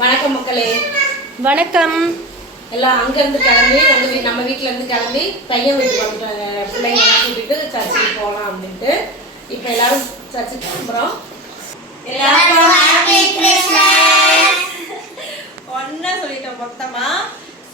வணக்கம் மக்களே. வணக்கம். எல்லாம் அங்கேருந்து கிளம்பி நம்ம வீட்டிலேருந்து கிளம்பி பையன் வீட்டுக்கு வந்துட்டாங்க. பிள்ளைங்கெல்லாம் கூட்டிகிட்டு சர்ச்சுக்கு போகலாம் அப்படின்ட்டு இப்போ எல்லாரும் சர்ச்சுக்கு கிளம்புறோம். ஒன்னா சொல்லிட்டோம் மொத்தமா.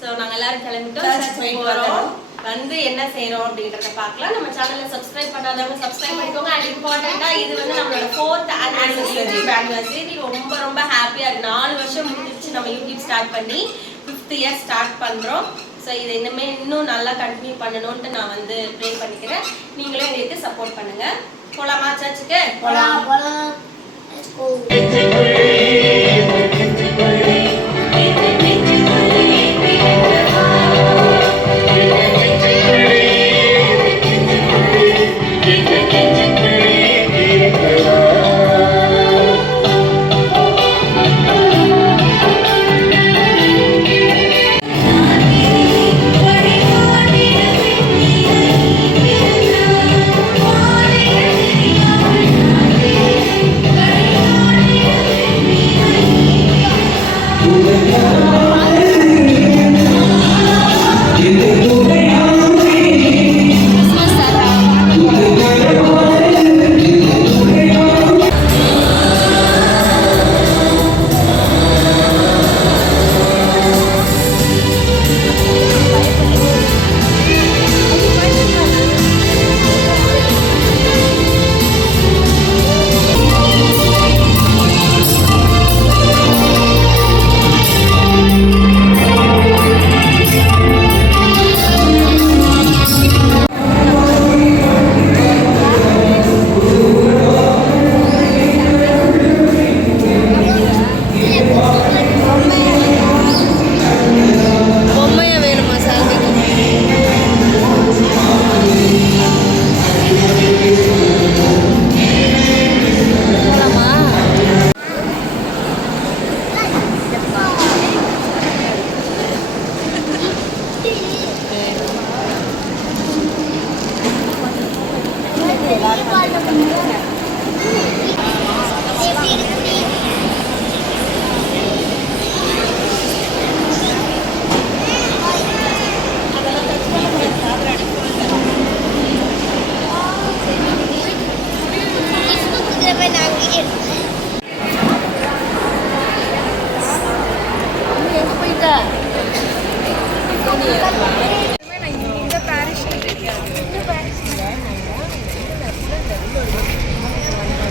ஸோ நாங்கள் எல்லாரும் கிளம்பிட்டோம், சர்ச்சுக்கு போகிறோம். வந்து என்ன செய்கிறோம் அப்படின்றத பார்க்கலாம். நம்ம சேனலை சப்ஸ்கிரைப் பண்ணாதவங்க சப்ஸ்கிரைப் பண்ணிக்கோங்க. அண்ட் இம்பார்ட்டண்ட்டாக இது வந்து நம்மளோட 4th anniversary. ரொம்ப ரொம்ப ஹாப்பியாக இருக்குது. 4 வருஷம் முடிஞ்சிருச்சு நம்ம யூடியூப் ஸ்டார்ட் பண்ணி. 5th இயர் ஸ்டார்ட் பண்ணுறோம். ஸோ இதை இன்னும் நல்லா கண்டினியூ பண்ணணும்ட்டு நான் வந்து ப்ரே பண்ணிக்கிறேன். நீங்களும் எங்களுக்கு சப்போர்ட் பண்ணுங்கள். போகலாமா சர்ச்சுக்கு? போகலாம்.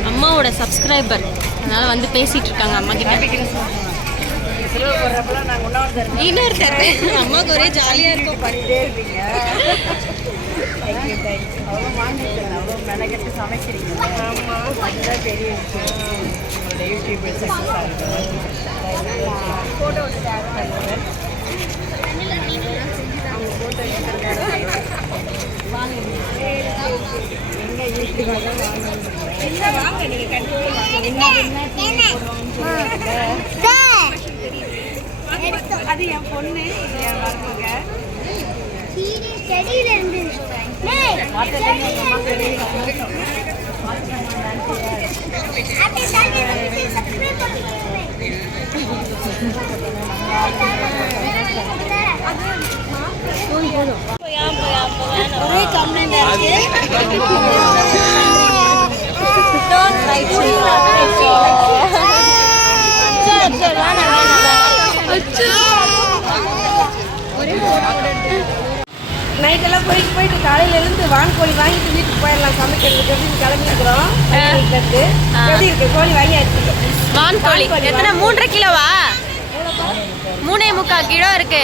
அம்மாவோட சப்ஸ்கிரைபர், அதனால வந்து பேசிட்டு இருக்காங்க அம்மா கிட்ட. இன்னொருத்தர் அம்மாவுக்கு ஒரே ஜாலியா இருக்கும். பண்ணிட்டே இருப்பீங்க. அவ்வளோ வாங்கிட்டேன், அவ்வளோ மெனக்கெட்டு சமைக்கிறீங்க. ஆமாம், அதுதான் பெரிய விஷயம். உங்களோட யூடியூப் சக்ஸஸ் ஆகிடும். ஃபோட்டோ ஒன்று டேக் பண்ணுவேன். அவங்க ஃபோட்டோ எங்கே யூடியூப் என்ன வாங்க, நீங்கள் கண்டிப்பாக அது என் பொண்ணு, என் மருமக. ஒரே கம்ப்ளைண்ட் நைட்டெல்லாம் போயிட்டு காலையில இருந்து வான்கோழி வாங்கிட்டு வீட்டுக்கு போயிடலாம் சமைக்கிறதுக்கு அப்படின்னு கிளம்பிக்கிறோம். எப்படி இருக்கு கோழி வாங்கியாச்சு? வான்கோழி எத்தனை? 3.5 கிலோவா? 3.25 கிலோ இருக்கு.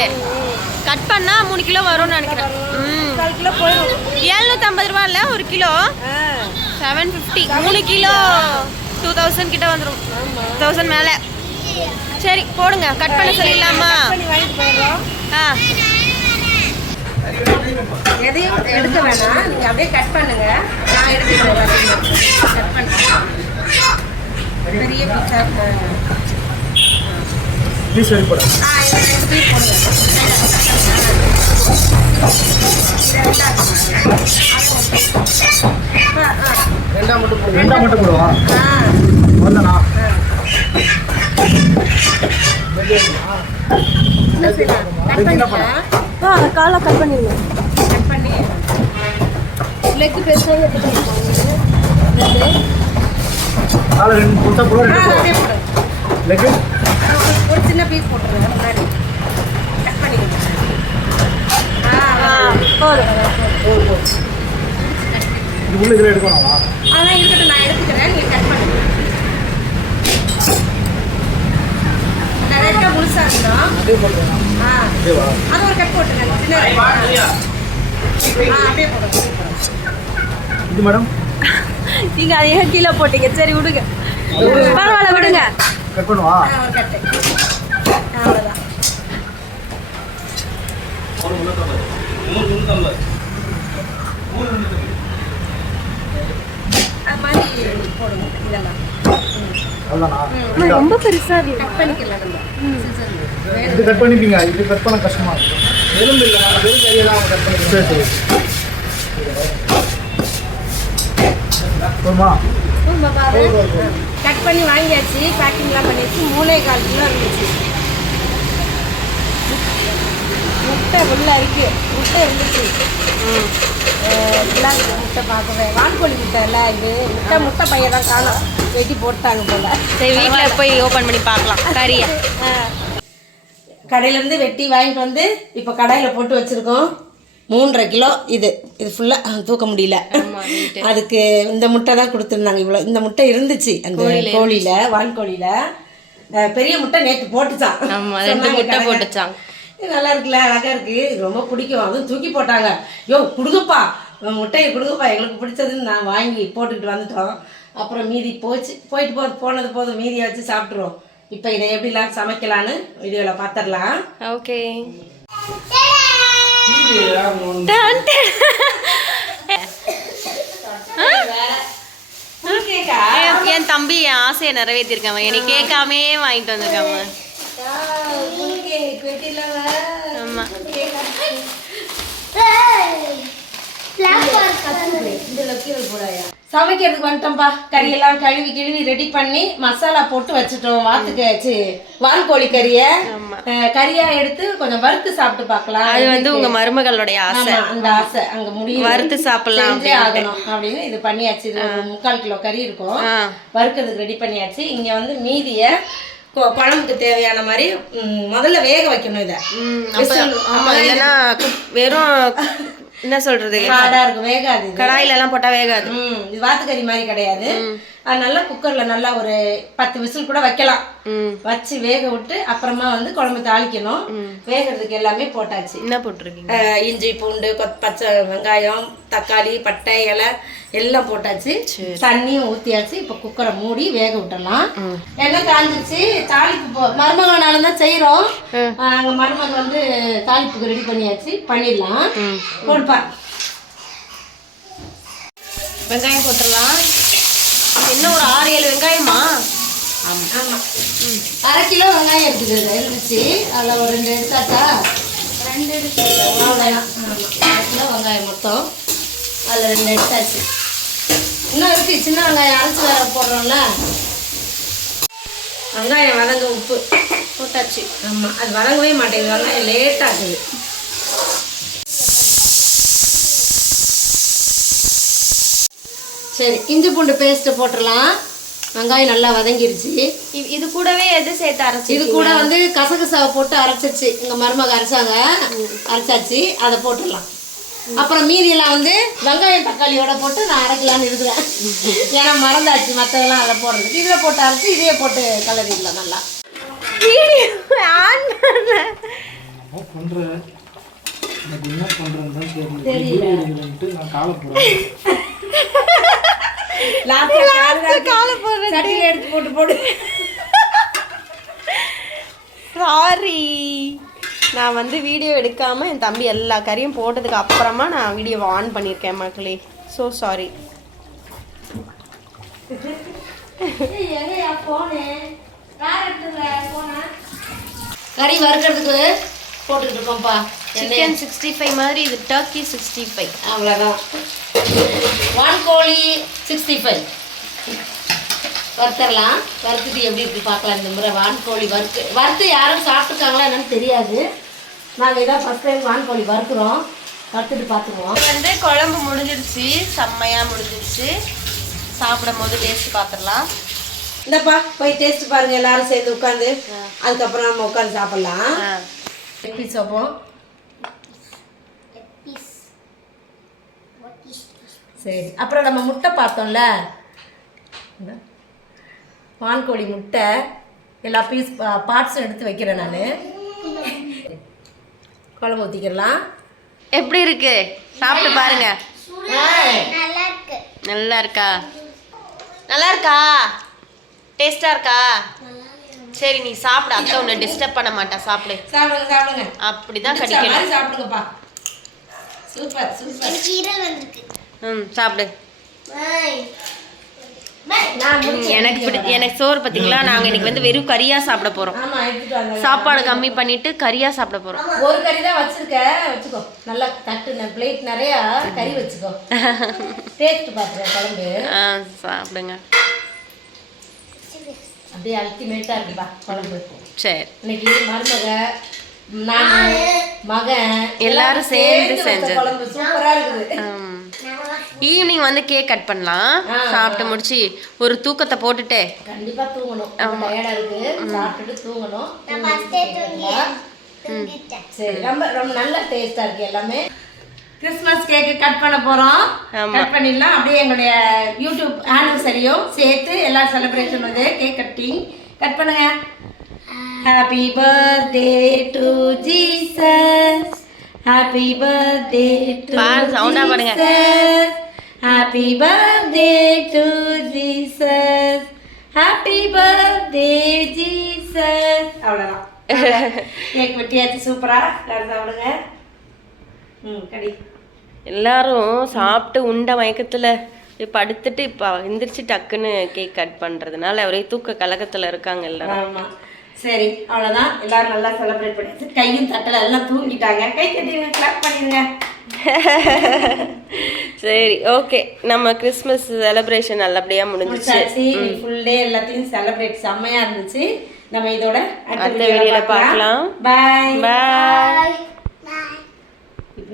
கட் பண்ணா 3 கிலோ வரும்னு நினைக்கிறேன். 4 கிலோ போயிடும். 750 ரூபா இல்ல ஒரு கிலோ? 750. 3 கிலோ 2000 கிட்ட வந்துடும். 1000 மேல. சரி போடுங்க, கட் பண்ண சொல்லிடலாமா? எதையும் எடுக்க வேணாம், நீங்க அப்படியே கட் பண்ணுங்க. நான் எடுத்துக்கிறேன். கட் பண்ணுறேன். பெரிய பீஸ் சரி போட. ரெண்டா மட்டும் போடுவா. வரலண்ணா என்ன செய்யலாம்? கட் பண்ணிக்கலாம். அதை காலை கட் பண்ணிடுங்க. கட் பண்ணி லெக் பெருசாக எடுத்துக்கலாம். ஒரு சின்ன பீஸ் போட்டுருங்க முன்னாடி கட் பண்ணிக்கலாம். அதெல்லாம் இருக்கட்டும், நான் எடுத்துக்கிறேன், நீங்கள் கட் பண்ணுங்க. நிறைய முழுசா இருக்கணும். அது ஒரு கட் போட்டுருங்க. சின்ன அப்படியே போடுங்க. இது மேடம் நீங்க அதையே கீழே போட்டீங்க. சரி விடுங்க, பரவாயில்ல விடுங்க. கட் பண்ணுவா. ஒரு கட்டு அவ்வளோதான். அது மாதிரி போடுங்க இதெல்லாம். அவ்வளோதானா? ரொம்ப பெருசா இருக்கு. கட் பண்ணிக்கலாம் நம்ம. இது கட் பண்ணிப்பீங்க. இது கட் பண்ண கஷ்டமா இருக்கும். எலும்பு இல்லை, வெறும் கையெல்லாம் அவங்க கட் பண்ணி சரி போமா. கட் பண்ணி வாங்கியாச்சு, பேக்கிங்லாம் பண்ணியாச்சு. 3.25 கிலோ இருந்துச்சு. முட்டை உள்ள இருக்கு, முட்டை இருந்துச்சு. முட்டை பார்க்கவே வான்கோழி முட்டை இல்லை இது. முட்டை பையன் தான் காணும், வெட்டி போட்டாங்க போல. சரி வீட்டில் போய் ஓப்பன் பண்ணி பார்க்கலாம். கறியை கடையிலேருந்து வெட்டி வாங்கிட்டு வந்து இப்போ கடாயில் போட்டு வச்சுருக்கோம். 3.5 கிலோ இது ஃபுல்லாக தூக்க முடியல. அதுக்கு இந்த முட்டை தான் கொடுத்துருந்தாங்க. இவ்வளோ இந்த முட்டை இருந்துச்சு அந்த கோழியில், வான்கோழியில். பெரிய முட்டை நேற்று போட்டுச்சான். 2 முட்டை போட்டுச்சான். இது நல்லா இருக்குல்ல, அழகாக இருக்குது, ரொம்ப பிடிக்கும். அதுவும் தூக்கி போட்டாங்க. யோ கொடுங்கப்பா, முட்டையை கொடுங்கப்பா, எங்களுக்கு பிடிச்சதுன்னு நான் வாங்கி போட்டுக்கிட்டு வந்துட்டோம். அப்புறம் மீதி போனது போதும், மீதியை வச்சு சாப்பிட்ருவோம். இப்போ இதை எப்படிலாம் சமைக்கலான்னு வீடியோவில் பார்த்துடலாம். ஓகே. என் தம்பி என் ஆசையை நிறைவேற்றிருக்காம, என்னை கேட்காமே வாங்கிட்டு வந்திருக்காம. ஆமா சமைக்கிறதுக்கு வந்துட்டோம்ப்பா. கறியெல்லாம் கழுவி ரெடி பண்ணி மசாலா போட்டு வச்சுட்டோம். வான்கோழி கறியா எடுத்து கொஞ்சம் வறுத்து சாப்பிட்டு பார்க்கலாம். அது வந்து உங்க மருமகளுடைய ஆசை. அந்த ஆசை அங்க முடியும், வறுத்து சாப்பிடலாம் ஆகணும் அப்படின்னு இது பண்ணியாச்சு. இது 3/4 கிலோ கறி இருக்கும், வறுக்கிறதுக்கு ரெடி பண்ணியாச்சு. இங்க வந்து மீதிய குழம்புக்கு தேவையான மாதிரி முதல்ல வேக வைக்கணும். இதை இல்லைன்னா வெறும் என்ன சொல்றது, ஹார்டா இருக்கும், வேகாது. கடாயில எல்லாம் போட்டா வேகாது. இது வாத்துக்கறி மாதிரி கிடையாது. அதனால குக்கர்ல நல்லா ஒரு 10 விசில் கூட வைக்கலாம். வச்சு வேக விட்டு அப்புறமா வந்து குழம்பு தாளிக்கணும். வேகிறதுக்கு எல்லாமே போட்டாச்சு. என்ன போட்டிருக்கீங்க? இஞ்சி பூண்டு பச்சை வெங்காயம் தக்காளி பட்டை இலை எல்லாம் போட்டாச்சு. தண்ணியும் ஊத்தியாச்சு. இப்ப குக்கரை மூடி வேக விட்டுறலாம். எண்ணெய் காஞ்சிச்சு. தாளிப்பு மருமகனால தான் செய்யறோம். அங்க மருமகன் வந்து தாளிப்புக்கு ரெடி பண்ணியாச்சு. பண்ணிடலாம். போடுப்பா. வெங்காயம் போட்டுடலாம். என்ன ஒரு 6-7 வெங்காயமா? ஆமா 1/2 கிலோ வெங்காயம் இருந்துச்சு. அதில் ஒரு 2 எடுத்தாச்சா? 2 எடுத்து அவ்வளோதான். 1/2 கிலோ வெங்காயம் மொத்தம் அதில் 2 எடுத்தாச்சு. இன்னும் இருக்கு, சின்ன வெங்காயம் அரைச்சி வேற போடுறோம்ல. வெங்காயம் வதங்க உப்பு போட்டாச்சு. ஆமாம், அது வதங்கவே மாட்டேங்குது. வெங்காயம் லேட்டாகுது. சரி, இஞ்சி பூண்டு பேஸ்ட்டை போட்டுடலாம். வெங்காயம் நல்லா வதங்கிருச்சு. இது கூடவே எது சேர்த்து அரைச்சி? இது கூட வந்து கசகசாவை போட்டு அரைச்சிருச்சு. எங்கள் மருமக அரைச்சாச்சு. அதை போட்டுடலாம். அப்புறம் மீதியெல்லாம் வந்து வெங்காயம் தக்காளியோட போட்டு நான் அரைக்கலான்னு இருக்கிறேன். ஏன்னா மறந்தாச்சு மற்றதெல்லாம் அதை போடுறதுக்கு. இதில் போட்டு அரைச்சி இதையே போட்டு கலரிடலாம். நல்லா எடுத்து போட்டு சாரி, நான் வந்து வீடியோ எடுக்காம என் தம்பி எல்லா கறியும் போட்டதுக்கு அப்புறமா நான் வீடியோவை ஆன் பண்ணியிருக்கேன் மக்களே. So sorry. கறி வறுக்கிறதுக்கு போட்டுக்கிட்டு இருக்கோம்ப்பா. சிக்கன் 65 மாதிரி இது டர்க்கி 65. அவ்வளோதான். வான்கோழி 65. வறுத்தரலாம். வறுத்துட்டு எப்படி இருக்கு பார்க்கலாம். இந்த முறை வான்கோழி வறுத்து யாரும் சாப்பிட்டுருக்காங்களா என்னன்னு தெரியாது. நாங்கள் இதான் ஃபர்ஸ்ட் டைம் வான்கோழி வறுக்கிறோம். வறுத்துட்டு பார்த்துருவோம். வந்து குழம்பு முடிஞ்சிருச்சு, செம்மையா முடிஞ்சிருச்சு. சாப்பிடும் போது டேஸ்ட் பார்த்துடலாம். இந்தப்பா போய் டேஸ்ட் பாருங்க எல்லாரும் சேர்ந்து உட்காந்து. அதுக்கப்புறம் நம்ம உட்காந்து சாப்பிடலாம். எப்படி சாப்பிடுவோம்? சரி. அப்புறம் நம்ம முட்டை பார்த்தோம்ல, வான்கோழி முட்டை எல்லா பார்ட்ஸும் எடுத்து வைக்கிறேன் நான். குழம்பு ஊற்றிக்கலாம். எப்படி இருக்கு? சாப்பிட்டு பாருங்க. நல்லா இருக்கு. நல்லா இருக்கா? நல்லா இருக்கா? டேஸ்டா இருக்கா? சரி நீ சாப்பிடு, அத்தை உன்னை டிஸ்டர்ப் பண்ண மாட்டா. சாப்பிடு சாப்பிடுங்க. அப்படிதான் கடிக்கணும். சாப்பிடுங்கப்பா. Super super. எனக்கு ஈரல் வந்திருக்கு. சாப்பிடு. நான் எனக்கு சோறு பார்த்தீங்களா, நாங்கள் இன்னைக்கு வந்து வெறும் கறியா சாப்பிட போறோம். ஆமா எடுத்துட்டு வாங்க. சாப்பாடு கம்மி பண்ணிட்டு கறியா சாப்பிட போறோம். ஒரு கறி தான் வச்சுக்கோ. நல்லா தட்டு பிளேட் நிறைய கறி வச்சுக்கோ. டேஸ்ட் பார்த்துக்கோ குழம்பு. சாப்பிடுங்க. அப்படியே அல்டிமேட்டா இருக்குப்பா குழம்பு. சரி. இன்னைக்கு மருமக நான் மகன் எல்லாரும் சேர்ந்து செஞ்சது. குழம்பு சூப்பரா இருக்குது. ஈவினிங் வந்து கேக் கட் பண்ணலாம். சாப்பிட்டு முடிச்சு ஒரு தூக்கத்தை போட்டுட்டு கண்டிப்பா தூங்கணும். டயர்டா இருக்கு. சாப்பிட்டுட்டு தூங்கணும். சரி. ரொம்ப ரொம்ப நல்ல டேஸ்டா இருக்கு எல்லாமே. கிறிஸ்மஸ் கேக்கு கட் பண்ண போறோம். கட் பண்ணிடலாம். அப்படியே எங்களுடைய யூடியூப் ஆனிவர்சரியும் சேர்த்து எல்லா செலிப்ரேஷன் வந்து கேக் கட்டிங் கட் பண்ணுங்க. Happy birthday to Jesus. Happy birthday to சவுண்டா பாடுங்க. Happy birthday to Jesus. Happy birthday Jesus. அவ்வளோதான். கேக் வெட்டியாச்சு. சூப்பரா எல்லாரும் சாப்பிடுங்க. கடி. எல்லாரும் சாப்பிட்டு உண்ட மயக்கத்துல படுத்துட்டு இப்போ எந்திரிச்சு டக்குன்னு கேக் கட் பண்றதுனால ஒரே தூக்க கலக்கத்துல இருக்காங்க எல்லாரும். ஆமா. சரி அவ்வளோதான். எல்லாரும் நல்லா செலிப்ரேட் பண்ணியாச்சு. கையும் தட்டல எல்லாம் தூங்கிட்டாங்க. கை தட்டிடுங்க, கிளாப் பண்ணிடுங்க. சரி ஓகே. நம்ம கிறிஸ்மஸ் செலிப்ரேஷன் நல்லபடியா முடிஞ்சிச்சு. ஃபுல் டே எல்லாத்தையும் செலிப்ரேட் செம்மையா இருந்துச்சு. நம்ம இதோட அடுத்த வீடியோல பார்க்கலாம். பாய் பாய். இப்போ